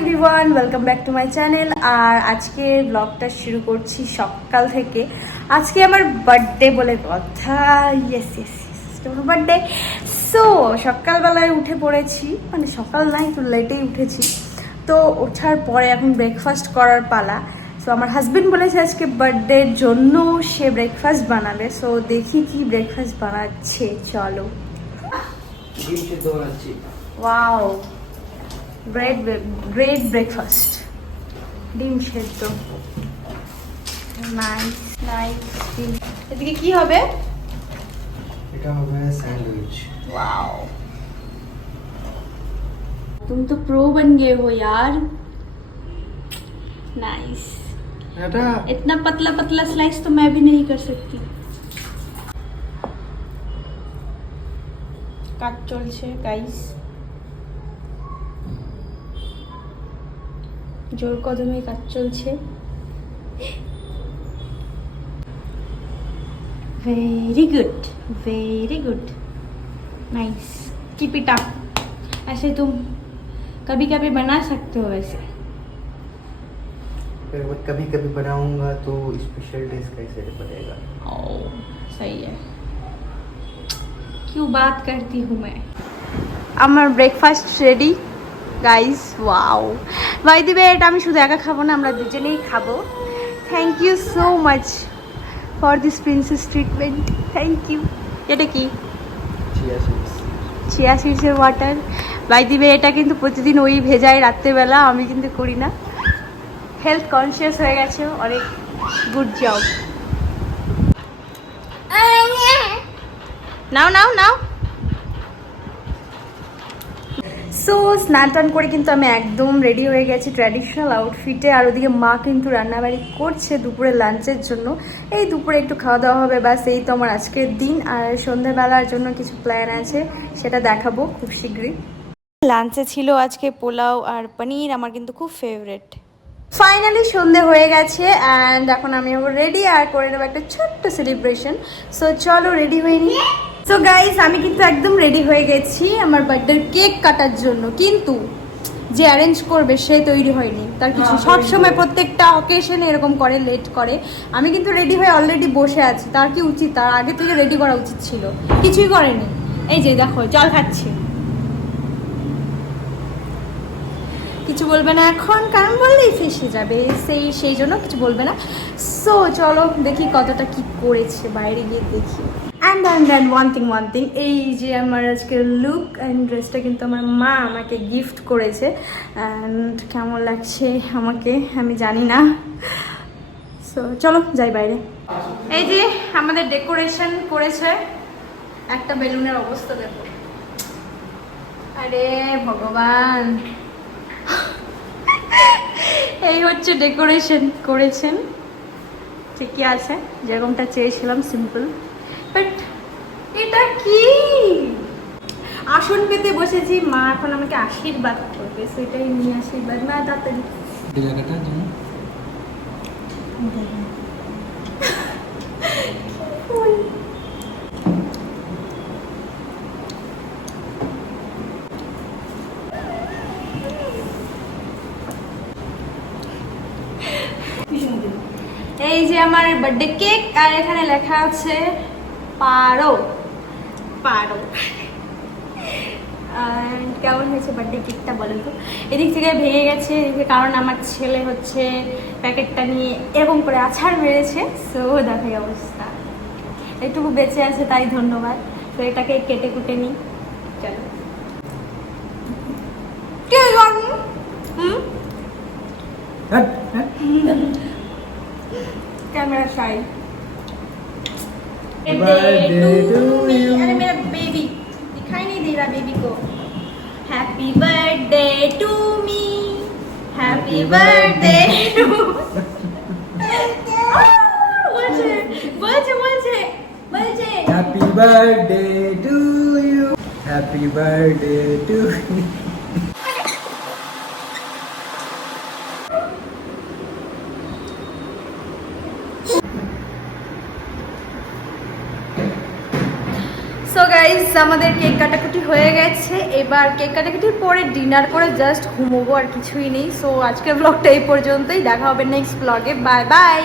Everyone, welcome back to my channel. আর আজকে ব্লগটা শুরু করছি সকাল থেকে। আজকে আমার বার্থডে বলে কথা। ইয়েস ইয়েস আমার বার্থডে। সো সকালবেলায় উঠে পড়েছি, মানে সকাল নাই তো লেটেই উঠেছি। তো ওঠার পরে এখন ব্রেকফাস্ট করার পালা। সো আমার হাজবেন্ড বলেছে আজকে বার্থডের জন্য সে ব্রেকফাস্ট বানাবে। সো দেখি কি ব্রেকফাস্ট বানাচ্ছে, চলো। ওয়াও, গ্রেট ব্রেকফাস্ট, ডিম সেদ্ধ, নাইস নাইস। এদিকে কি হবে? এটা হবে सैंडविच। वाओ, तुम तो प्रो बन गए हो यार। नाइस। इतना पतला पतला स्लाइस तो मैं भी नहीं कर सकती। কাজ চলছে গাইস, জোর কদমে কাজ চলছে। Very good, nice, keep it up. ऐसे तुम कभी कभी बना सकते हो वैसे। फिर मैं कभी कभी बनाऊंगा तो स्पेशल डिश कैसे बनेगा? ओ सही है, क्यों बात करती हूँ मैं। আমার breakfast ready guys. Wow, by the way এটা আমি শুধু একা খাবো না, আমরা দুজনেই খাবো। Thank you so much for this princess treatment, thank you. এটা কি? চিয়া সিডসের ওয়াটার। বাই দি ওয়ে এটা কিন্তু প্রতিদিন ওই ভেজায় রাত্রেবেলা, আমি কিন্তু করি না। হেলথ কনসিয়াস হয়ে গেছে অনেক, গুড জব। নাও নাও নাও। সো স্নান টান করে কিন্তু আমি একদম রেডি হয়ে গেছি ট্র্যাডিশনাল আউটফিটে। আর ওদিকে মা কিন্তু রান্নাবাড়ি করছে দুপুরে লাঞ্চের জন্য। এই দুপুরে একটু খাওয়া দাওয়া হবে, ব্যাস এই তো আমার আজকের দিন। আর সন্ধ্যাবেলার জন্য কিছু প্ল্যান আছে, সেটা দেখাবো খুব শীঘ্রই। লাঞ্চে ছিল আজকে পোলাও আর পনির, আমার কিন্তু খুব ফেভারিট। ফাইনালি সন্ধে হয়ে গেছে অ্যান্ড এখন আমি হবো রেডি আর করে নেবো একটা ছোট্ট সেলিব্রেশন। সো চলো রেডি হয়ে নিই। সো গাইস আমি কিন্তু একদম রেডি হয়ে গেছি আমার বার্থডের কেক কাটার জন্য, কিন্তু যে অ্যারেঞ্জ করবে সে তৈরি হয়নি। তার কিছু সবসময় প্রত্যেকটা অকেশনে এরকম করে, লেট করে। আমি কিন্তু রেডি হয়ে অলরেডি বসে আছি। তার কি উচিত? তার আগে থেকে রেডি করা উচিত ছিল, কিছুই করেনি। এই যে দেখো জল খাচ্ছি, কিছু বলবে না এখন, কারণ বললেই ফেসে যাবে, সেই জন্য কিছু বলবে না। সো চলো দেখি কতটা কি করেছে, বাইরে গিয়ে দেখি। অ্যান্ড ওয়ান থিং, এই যে আমার আজকের লুক অ্যান্ড ড্রেসটা কিন্তু আমার মা আমাকে গিফট করেছে। অ্যান্ড কেমন লাগছে আমাকে আমি জানি না। সো চলো যাই বাইরে। এই যে আমাদের ডেকোরেশন করেছে, একটা বেলুনের অবস্থা দেখো। আরে ভগবান, এই হচ্ছে ডেকোরেশন করেছেন, ঠিকই আছে, যেরকমটা চেয়েছিলাম, সিম্পল। বাট এটা কি? আসন পেতে বসেছি, মা এখন আমাকে আশীর্বাদ করবে, সেটাই নিয়ে আশীর্বাদ। মা তাড়াতাড়ি এই যে আমার বার্থডে কেক, আর এখানে লেখা আছে পারো পারো। কেমন হয়েছে বার্থডে কেকটা বলেন তো? এদিক থেকে ভেঙে গেছে, এদিকে কারণ আমার ছেলে হচ্ছে প্যাকেটটা নিয়ে এরকম করে আছাড় মেরেছে। সো দেখাই অবস্থা, একটুকু বেঁচে আছে তাই ধন্যবাদ। তো এটাকে কেটে কুটে নিই, চলো। कैमरा शाई। अरे मेरा बेबी दिखाई नहीं दे रहा बेबी को। Happy birthday to me, happy birthday to. बोलছে बोलছে बोलছে बोलছে happy birthday to you, happy birthday to you. So guys আমাদের কেক কাটাকুটি হয়ে গেছে, এবার কেক কাটাকুটির পরে ডিনার করে জাস্ট ঘুমোবো, আর কিছুই নেই। সো আজকের ব্লগটা এই পর্যন্তই, দেখা হবে নেক্সট ব্লগে। Bye bye.